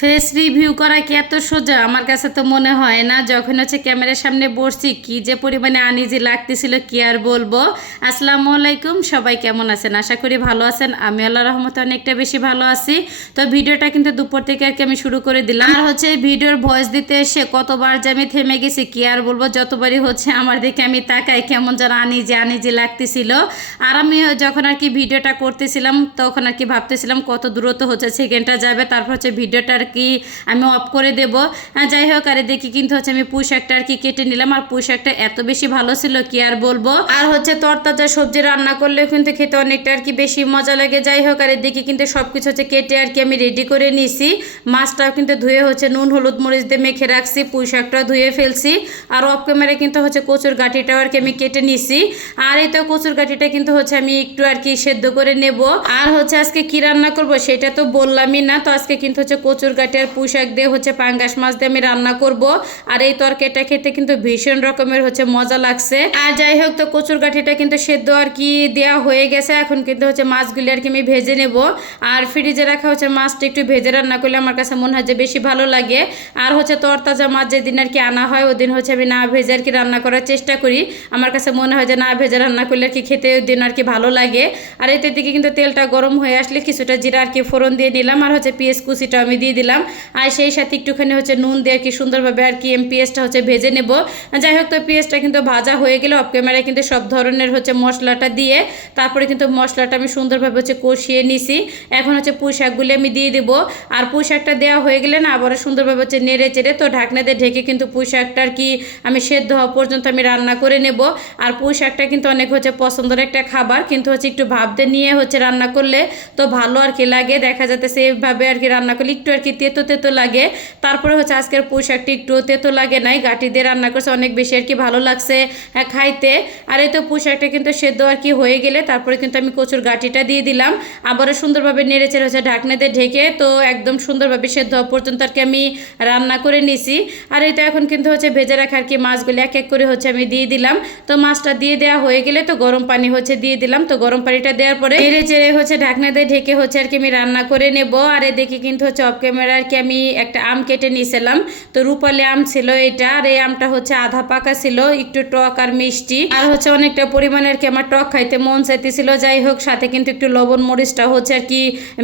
Face review করা কি এত সোজা? আমার কাছে তো মনে হয় না। যখন ক্যামেরার সামনে বসছি কি যে পরিমাণে আনইজি লাগতেছিল কি আর বলবো। আসসালামু আলাইকুম, সবাই কেমন আছেন? আশা করি ভালো আছেন। আমি আল্লাহর রহমতে অনেকটা বেশি ভালো আছি। তো ভিডিওটা কিন্তু দুপুর থেকে আমি শুরু করে দিলাম। আর ভিডিওর ভয়েস দিতে এসে কতবার যে আমি থেমে গেছি কি আর বলবো। যতবারই আমার দিকে আমি তাকাই কেমন যেন আনইজি লাগতেছিল। আর আমি যখন ভিডিওটা করতেছিলাম তখন ভাবতেছিলাম কত দূরত্ব সেকেন্ডটা যাবে, তারপর ভিডিওটা আমি অফ করে দেব। যাই হোক, আর দেখি কিন্তু আমি পুঁই শাকটা কেটে নিলাম। আর পুঁই শাকটা এত বেশি ভালো ছিল কি আর বলবো। আর তরতাজা সবজি রান্না করলে কিন্তু খেতে অনেকটা বেশি মজা লাগে। যাই হোক, আর দেখি কিন্তু সবকিছু কেটে আমি রেডি করে নিছি। মাছটাও কিন্তু ধুয়ে নুন হলুদ মরিচ দিয়ে মেখে রাখছি, পুঁই শাকটাও ধুয়ে ফেলছি। আর অফ ক্যামেরায় কিন্তু কচুর গাঁঠিটাও আমি কেটে নিছি। আর এই তো কচুর গাঁঠিটা কিন্তু আমি একটু সেদ্ধ করে নেব। আর আজকে কি রান্না করব সেটা তো বললামই না। তো আজকে কিন্তু কচুর গাঁঠি আর পুঁই শাক দিয়ে পাঙ্গাস মাছ দিয়ে আমি রান্না করব। আর এই তরকারিটা খেতে কিন্তু ভীষণ রকমের মজা লাগছে। আর যাই হোক, তো কচুর গাঁঠিটা কিন্তু সেদ্ধ দেওয়া হয়ে গেছে। এখন কিন্তু মাছগুলি আমি ভেজে নেব। আর ফ্রিজে রাখা মাছটা একটু ভেজে রান্না করলে আমার কাছে মনে হয় যে বেশি ভালো লাগে। আর তরতাজা মাছ যেদিন আনা হয় ওদিন আমি না ভেজে রান্না করার চেষ্টা করি। আমার কাছে মনে হয় যে না ভেজে রান্না করলে খেতে ওই দিন ভালো লাগে। আর এতে দিকে কিন্তু তেলটা গরম হয়ে আসলে কিছুটা জিরা ফোড়ন দিয়ে নিলাম। আর পেঁয়াজ কুচিটা আমি দিয়ে দিলাম। আর সেই সাথে একটুখানি নুন দিয়ে সুন্দরভাবে পেঁয়াজটা ভেজে নেব। যাই হোক, তো পেঁয়াজটা কিন্তু ভাজা হয়ে গেলে অফ ক্যামেরায় কিন্তু সব ধরনের মশলাটা দিয়ে তারপরে কিন্তু মশলাটা আমি সুন্দরভাবে কষিয়ে নিছি। এখন পুঁই শাকগুলি আমি দিয়ে দেবো। আর পুঁই শাকটা দেওয়া হয়ে গেলে না আবার সুন্দরভাবে নেড়ে চেড়ে তো ঢাকনা দিয়ে ঢেকে কিন্তু পুঁই শাকটা আমি সেদ্ধ হওয়া পর্যন্ত আমি রান্না করে নেব। আর পুঁই শাকটা কিন্তু অনেক পছন্দের একটা খাবার, কিন্তু একটু ভাবতে নিয়ে রান্না করলে তো ভালো লাগে। দেখা যাচ্ছে সেভাবে রান্না করলে একটু তেতো তেতো লাগে। তারপরে আজকের পুঁই শাকটি একটু তেতো লাগে নাই, গাঁটি দিয়ে রান্না করছে অনেক বেশি ভালো লাগছে খাইতে। আর এই তো পুঁই শাকটা কিন্তু সেদ্ধ হয়ে গেলে তারপরে কিন্তু আমি কচুর গাঁটিটা দিয়ে দিলাম। আবারও সুন্দরভাবে নেড়ে চেড়ে ঢাকনা দিয়ে ঢেকে তো একদম সুন্দরভাবে সেদ্ধ হওয়া পর্যন্ত আমি রান্না করে নিছি। আর এই তো এখন কিন্তু ভেজে রাখা মাছগুলি এক এক করে আমি দিয়ে দিলাম। তো মাছটা দিয়ে দেওয়া হয়ে গেলে তো গরম পানি দিয়ে দিলাম। তো গরম পানিটা দেওয়ার পরে নেড়ে চেড়ে ঢাকনা দিয়ে ঢেকে আমি রান্না করে নেব। আর দেখি কিন্তু অফ ক্যামেরা আমি একটা আম কেটে নিয়েছিলাম। তো রূপালি আম ছিল এটা। আর এই আমটা আধা পাকা ছিল, একটু টক আর মিষ্টি। আর অনেকটা পরিমাণে আমার টক খাইতে মন চাইতেছিল। যাই হোক, সাথে কিন্তু একটু লবণ মরিচটা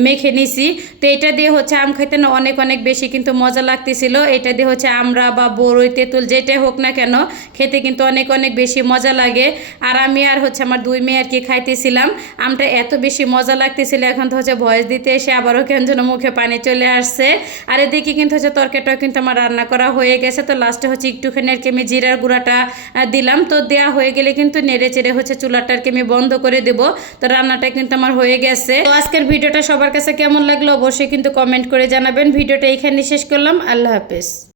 মেখে নিছি। তো এটা দিয়ে আম খাইতে না অনেক অনেক বেশি কিন্তু মজা লাগতেছিল। এটা দিয়ে আমরা বা বড়ই তেঁতুল যেটাই হোক না কেন খেতে কিন্তু অনেক অনেক বেশি মজা লাগে। আর আমি আর আমার দুই মেয়ে খাইতেছিলাম। আমটা এত বেশি মজা লাগতেছিল। এখন তো ভয়েস দিতে এসে আবারও কেন যেন মুখে পানি চলে আসছে। আর এদিকে কিন্তু তরকারিটাও কিন্তু আমার রান্না করা হয়ে গেছে। তো লাস্টে একটুখানি আমি জিরার গুঁড়াটা দিলাম। তো দেওয়া হয়ে গেলে কিন্তু নেড়ে চেড়ে চুলাটা আমি বন্ধ করে দেবো। তো রান্নাটা কিন্তু আমার হয়ে গেছে। তো আজকের ভিডিওটা সবার কাছে কেমন লাগলো অবশ্যই কিন্তু কমেন্ট করে জানাবেন। ভিডিওটা এখানে শেষ করলাম। আল্লাহ হাফেজ।